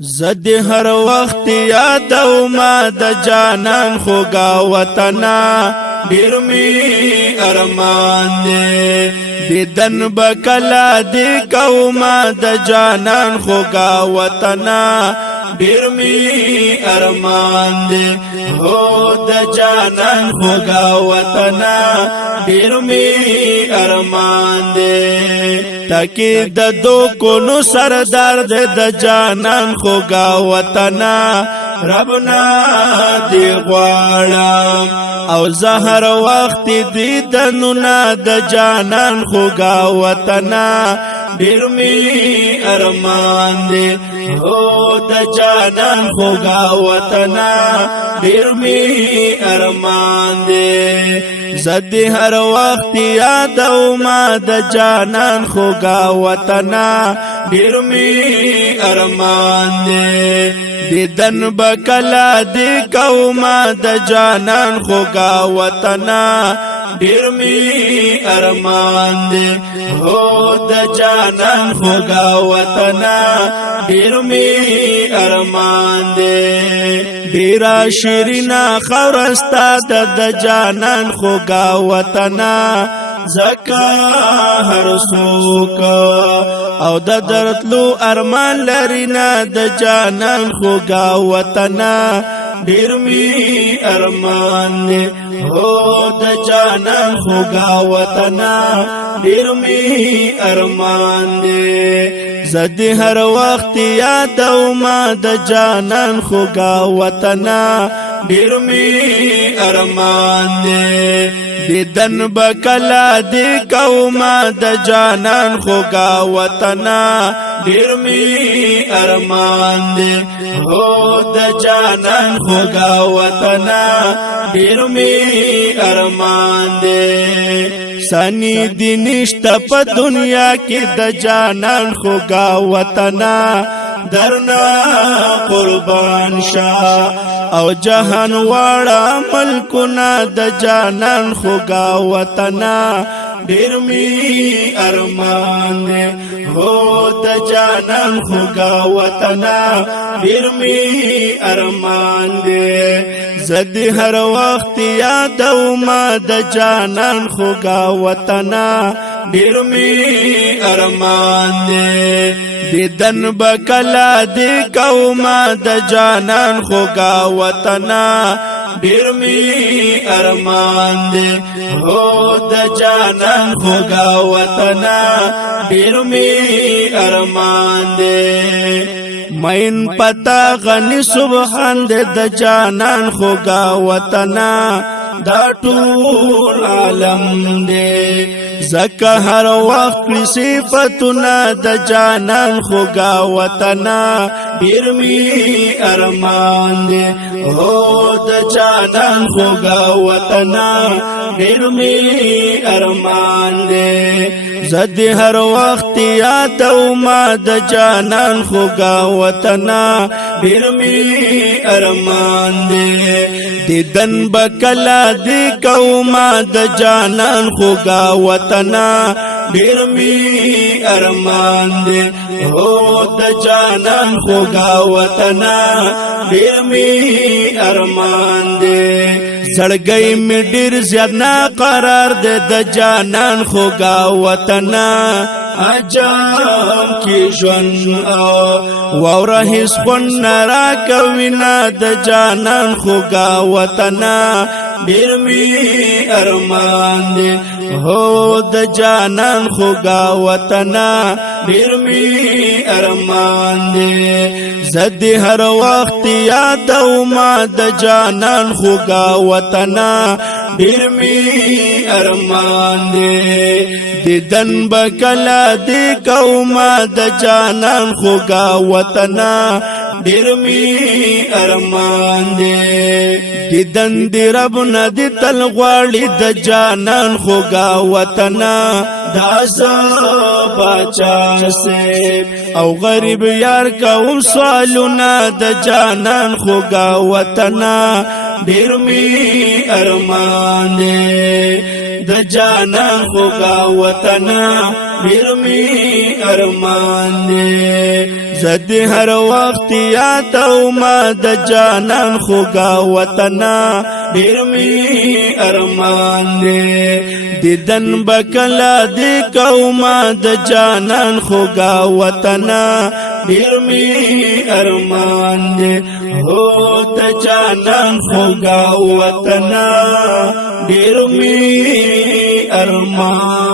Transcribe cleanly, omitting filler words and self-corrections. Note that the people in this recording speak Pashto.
زد هر وخت یادو ما د جانان خوګا وطنا ډیر می ارمان دې دیدن بکلا دې کوما د جانان خوګا وطنا ډیر می ارمان دې هو د جانان خوګا وطنا ډیر می ارمان دې تاکي د دو کو نو سردار د جانان خوګا وطنا ربنا دی غواړم او زهر وخت دی دنونا د جانان خوګا وطنا ډیر می ارمان دی هو د جانان خوګا وطنا ډیر می ارمان دی زد هر وخت یادو ما د جانان خوګا وطنا ډیر می ارمان دی دیدن بکلا دی کوما د جانان خوګا وطنا ډیر می ارمان دی هو د جانان خوګا وطنا ډیر می ارمان دی ډیرا شیرینا خورستا د جانان خوګا وطنا زکا هر سوک او د درتلو ارمان لرینا د جانان خوګا وطنا ډیر می ارمان دی هو د جانان خوګا وطنا ډیر می ارمان دی زد هر وخت یادو ما د جانان خوګا وطنا ډیر می ارمان دی دیدن بکلا دی کوما د جانان خوګا وطنا ډیر می ارمان دی هو د جانان خوګا وطنا ډیر می ارمان دی سانی دی نشتا په دنیا کې د جانان خوګا وطنا درنا قربان شاه او جهان واړه ملکونه د جانان خوګا وطنا ډیر می ارمان دی هو د جانان خوګا وطنا ډیر می ارمان دی زد هر وخت یادو ما د جانان خوګا وطنا ډیر می ارمان دی دیدن بکلا دی کوما د جانان خوګا وطنا ډیر می ارمان دی هو د جانان خوګا وطنا ډیر می ارمان دی مین پتا غنی سبحان د جانان خوګا وطنا دا ټول عالم دی زکه هر وخت صفاتنا د جانان خوګا وطنا ډیر می ارمان دی هو د جانان خوګا وطنا ډیر می ارمان دی زد هر وخت یادو ما د جانان خوګا وطنا ډیر می ارمان دی دیدن بکلا دی کوما د جانان خوګا وطنا ډیر می ارمان دی هو د جانان خوګا وطنا ډیر می ارمان دی زړګي می ډیر زیات نا قرار دی د جانان خوګا وطنا اجام کی ژوند او رهس خون را کوینا د جانان خوګا وطنا ډیر می ارمان دی هو د جانان خوګا وطنا ډیر می ارمان دی زد هر وخت یادو ما د جانان خوګا وطنا ډیر می ارمان دی دیدن بکلا دی کوما د جانان خوګا وطنا ډیر می ارمان دی دیدن دی رب ندی تل غواړي د جانان خوګا وطنا داسا باچا سے او غریب یار کوم سوالونه د جانان خوګا وطنا ډیر می ارمان دی د جانان خوګا وطنا ډیر می ارمان دې زد هر وخت یاد او ما د جانان خوګا وطن ډیر می ارمان دې دیدن بکلا دې کوما د جانان خوګا وطن ډیر می ارمان دې هو د جانان خوګا وطن ډیر می ارمان